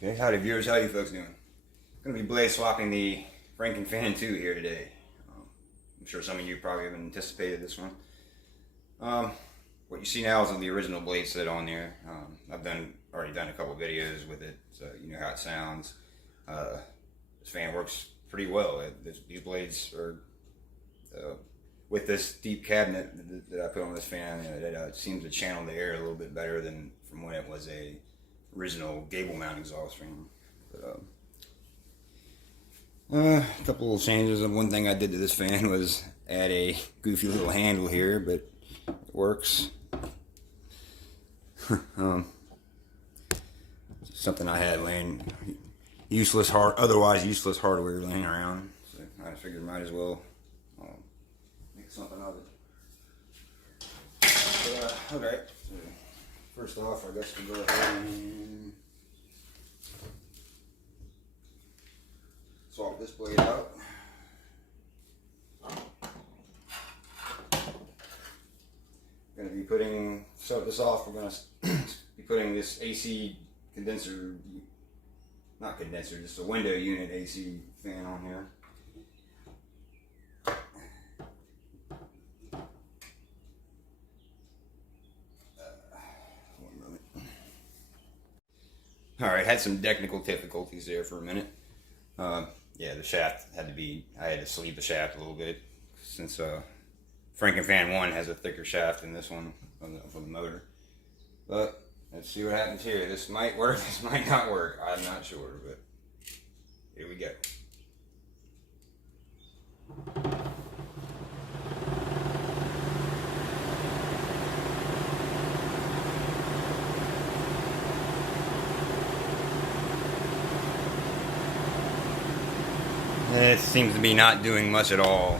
Okay, howdy viewers, how you folks doing? Going to be blade swapping the Franken Fan 2 here today. I'm sure some of you probably have anticipated this one. What you see now is the original blade set on there. I've already done a couple videos with it, so you know how it sounds. This fan works pretty well. These blades are, with this deep cabinet that I put on this fan, it seems to channel the air a little bit better than from when it was a original gable mount exhaust fan. But, a couple little changes. One thing I did to this fan was add a goofy little handle here, but it works. Something I had laying otherwise useless hardware laying around, so I figured might as well make something of it. But, okay. So first off, I guess we'll go ahead and swap this blade out. Going to be putting, start this off, we're going to be putting this AC condenser, not condenser, just a window unit AC fan on here. One moment. Alright, had some technical difficulties there for a minute. Yeah, the shaft I had to sleeve the shaft a little bit since Franken Fan 1 has a thicker shaft than this one for the motor. But let's see what happens here. This might work, this might not work. I'm not sure, but here we go. It seems to be not doing much at all.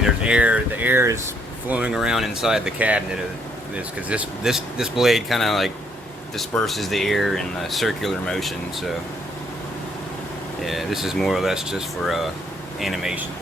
There's air. The air is flowing around inside the cabinet of this because this blade kind of like disperses the air in a circular motion. So yeah, this is more or less just for animation.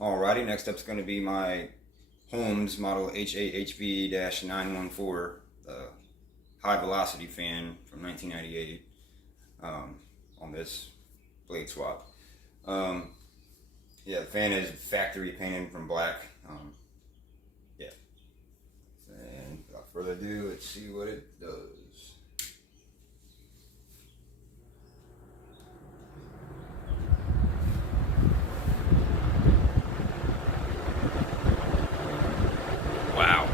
Alrighty, next up is going to be my Holmes model HAHV-914 high velocity fan from 1998 on this blade swap. Yeah, the fan is factory painted from black. Yeah. And without further ado, let's see what it does. Wow.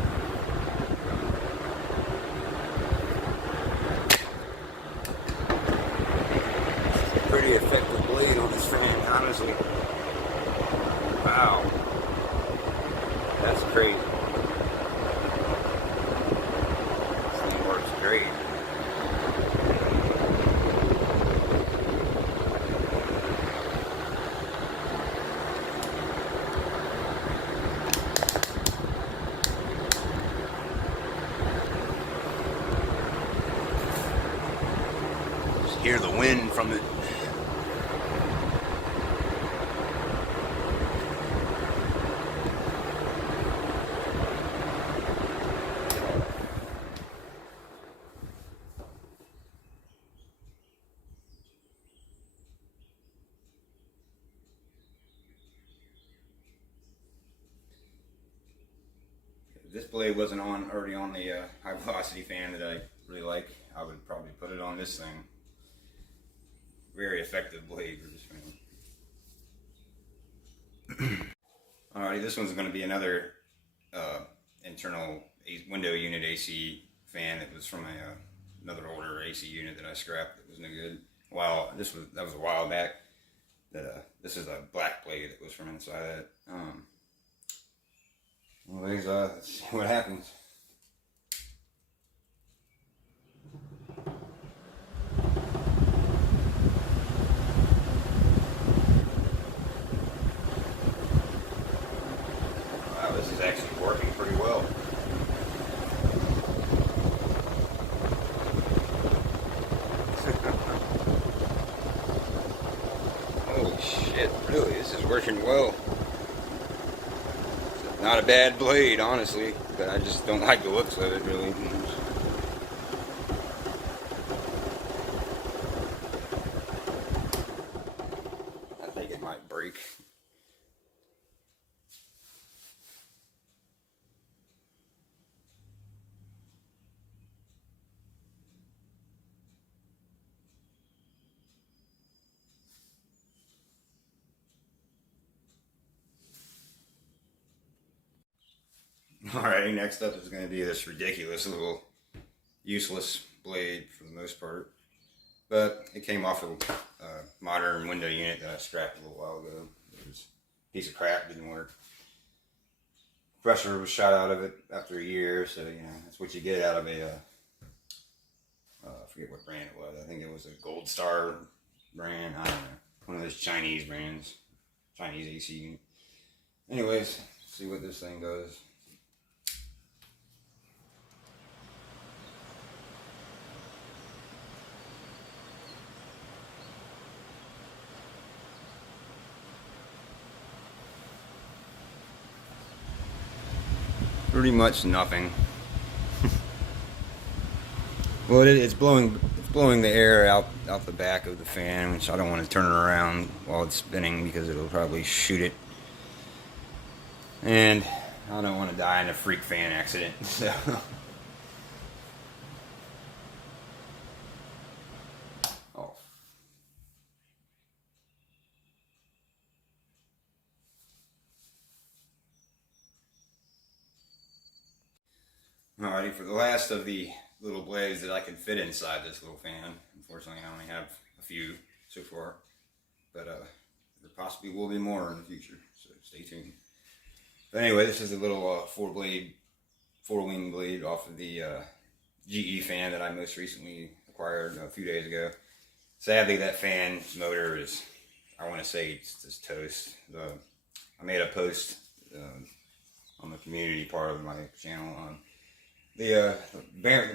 Pretty effective blade on this fan, honestly. Wow. That's crazy. This thing works great. Hear the wind from it. If this blade wasn't already on the high velocity fan that I really like, I would probably put it on this thing. Very effective blade for this fan. Alrighty, this one's going to be another internal window unit AC fan that was from another older AC unit that I scrapped that was no good. Wow, that was a while back. This is a black blade that was from inside that. Well, let's see what happens. working well. Not a bad blade, honestly, but I just don't like the looks of it, really. I think it might break. Alrighty, next up is going to be this ridiculous little useless blade for the most part. But it came off a modern window unit that I scrapped a little while ago. It was a piece of crap, didn't work. Pressure was shot out of it after a year, so you know, that's what you get out of a, I forget what brand it was. I think it was a Gold Star brand, I don't know. One of those Chinese brands, Chinese AC unit. Anyways, see what this thing does. Pretty much nothing. Well, it's blowing the air out the back of the fan, which I don't want to turn it around while it's spinning because it'll probably shoot it. And I don't want to die in a freak fan accident. So. Oh. Alrighty, for the last of the little blades that I can fit inside this little fan. Unfortunately, I only have a few so far, but there possibly will be more in the future, so stay tuned. But anyway, this is a little four-wing blade off of the GE fan that I most recently acquired a few days ago. Sadly, that fan's motor is, I want to say it's just toast. I made a post on the community part of my channel on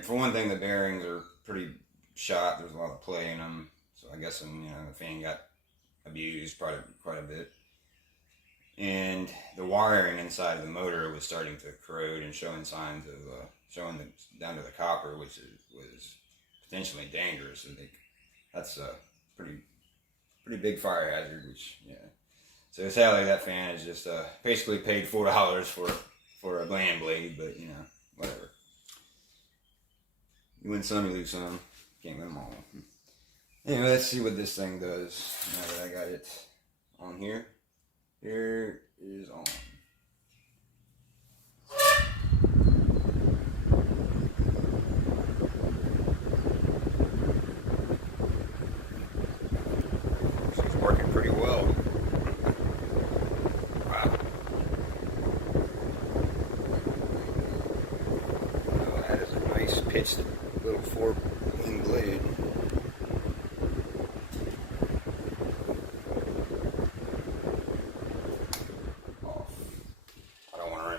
for one thing, the bearings are pretty shot. There's a lot of play in them, so I guess the fan got abused quite a bit. And the wiring inside of the motor was starting to corrode and showing signs of down to the copper, which was potentially dangerous. I think that's a pretty big fire hazard. Which so sadly that fan is just basically paid $4 for a bland blade, but whatever. You win some, you lose some. Can't win them all. Anyway, let's see what this thing does now that I got it on here. Here is on. She's working pretty well. Wow. Oh, that is a nice pitched little four-wing blade.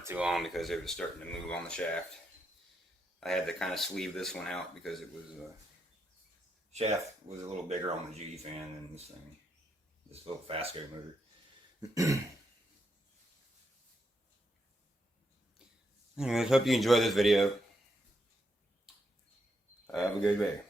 Too long because it was starting to move on the shaft. I had to kind of sleeve this one out because it was shaft was a little bigger on the GE fan than this thing, this little Fasco motor. Anyways, hope you enjoy this video. Have a good day.